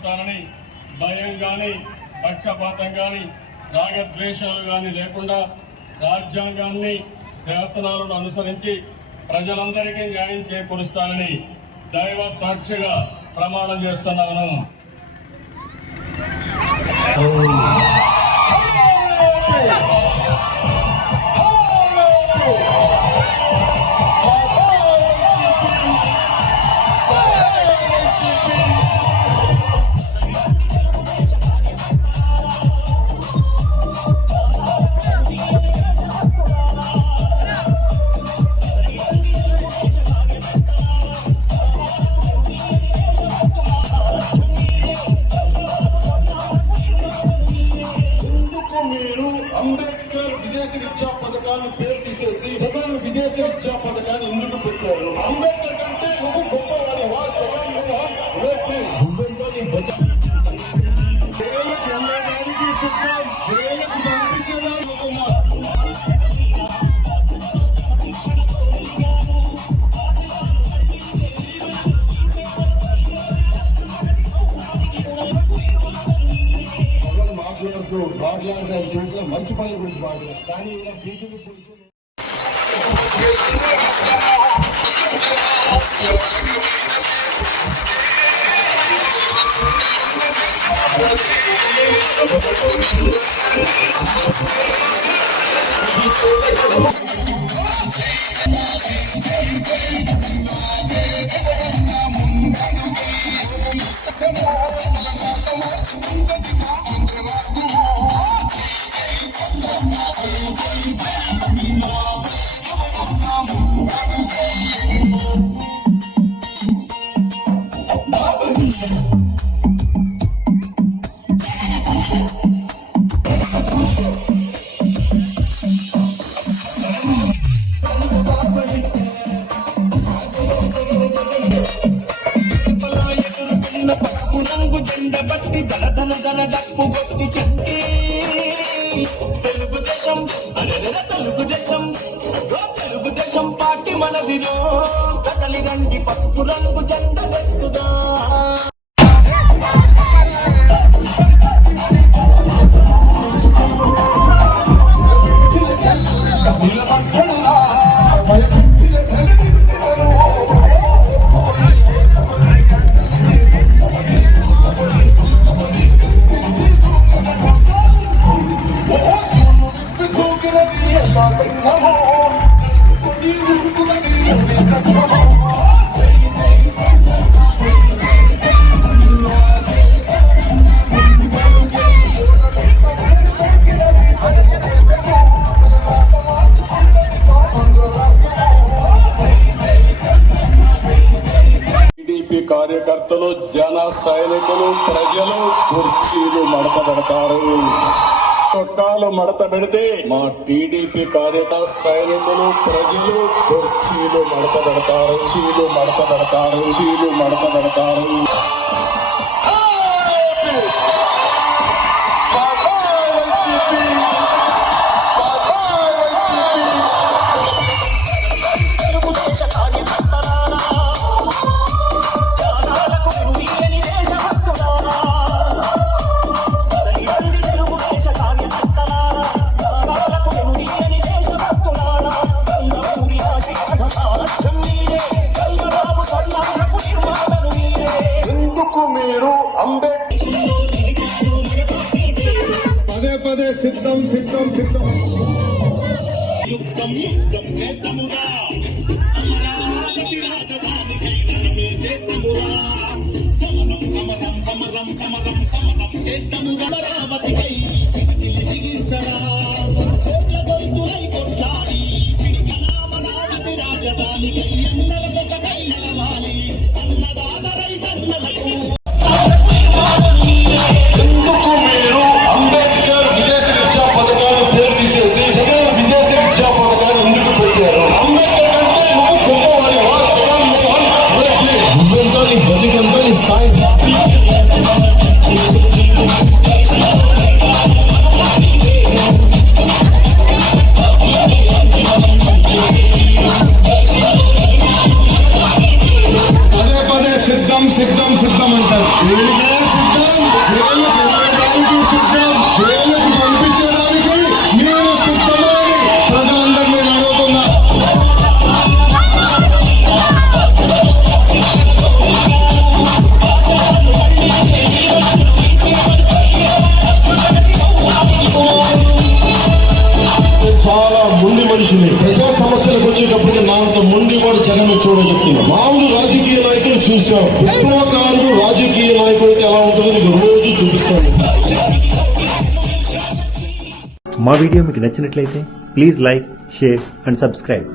చేస్తానని భయం కానీ పక్షపాతం కానీ రాగద్వేషాలు కానీ లేకుండా రాజ్యాంగాన్ని శాసనాలను అనుసరించి ప్రజలందరికీ న్యాయం చేకూరుస్తానని దైవ సాక్షిగా ప్రమాణం చేస్తున్నాను. అంబేద్కర్ విదేశీ విద్యా పథకాన్ని పేరు తీసేసి జగన్ విదేశీ విద్యా పథకాన్ని ఎందుకు పెట్టారు? అంబేద్కర్ కంటే నువ్వు గొప్పవాడి జైలుకి వెళ్ళడానికి సిద్ధం, జైలుకి పంపించదా బాగా చేసిన మంచి పనుల గురించి మాట్లాడారు. కానీ ఇలా బీజేపీ పోలీసులు బట్టి దళ డప్పు కొట్టి చెట్టి తెలుగుదేశం తెలుగుదేశం పార్టీ మనదిలో కదలి రండి పసుపు రంగు జెండ తెస్తుదా. కార్యకర్తలు, జన సైనికులు, ప్రజలు కుర్చీలు మడత పెడతారు. చొక్కాలు మడత పెడితే మా టీడీపీ కార్యకర్త సైనికులు, ప్రజలు కుర్చీలు మడత పెడతారు. చీలు మడత పెడతారు. పదే సిద్ధం యుద్ధం చేద్దామురా, అమరావతి రాజధానికై రణమే చేద్దామురా, సమరం చేద్దామురా, అమరావతికై పిడికిలి బిగించరా, కోట్ల గొంతులై కొట్లాడి పిడికల అమరావతి రాజధానికై అందరికై నిలవాలి, అన్నదాత రైతన్నలకు చూపించాం. విప్లవకారుడు రాజకీయ నాయకుడు అయితే ఎలా ఉంటుందో నీకు రోజు చూపిస్తాను. మా వీడియో మీకు నచ్చినట్లయితే please like, share and subscribe.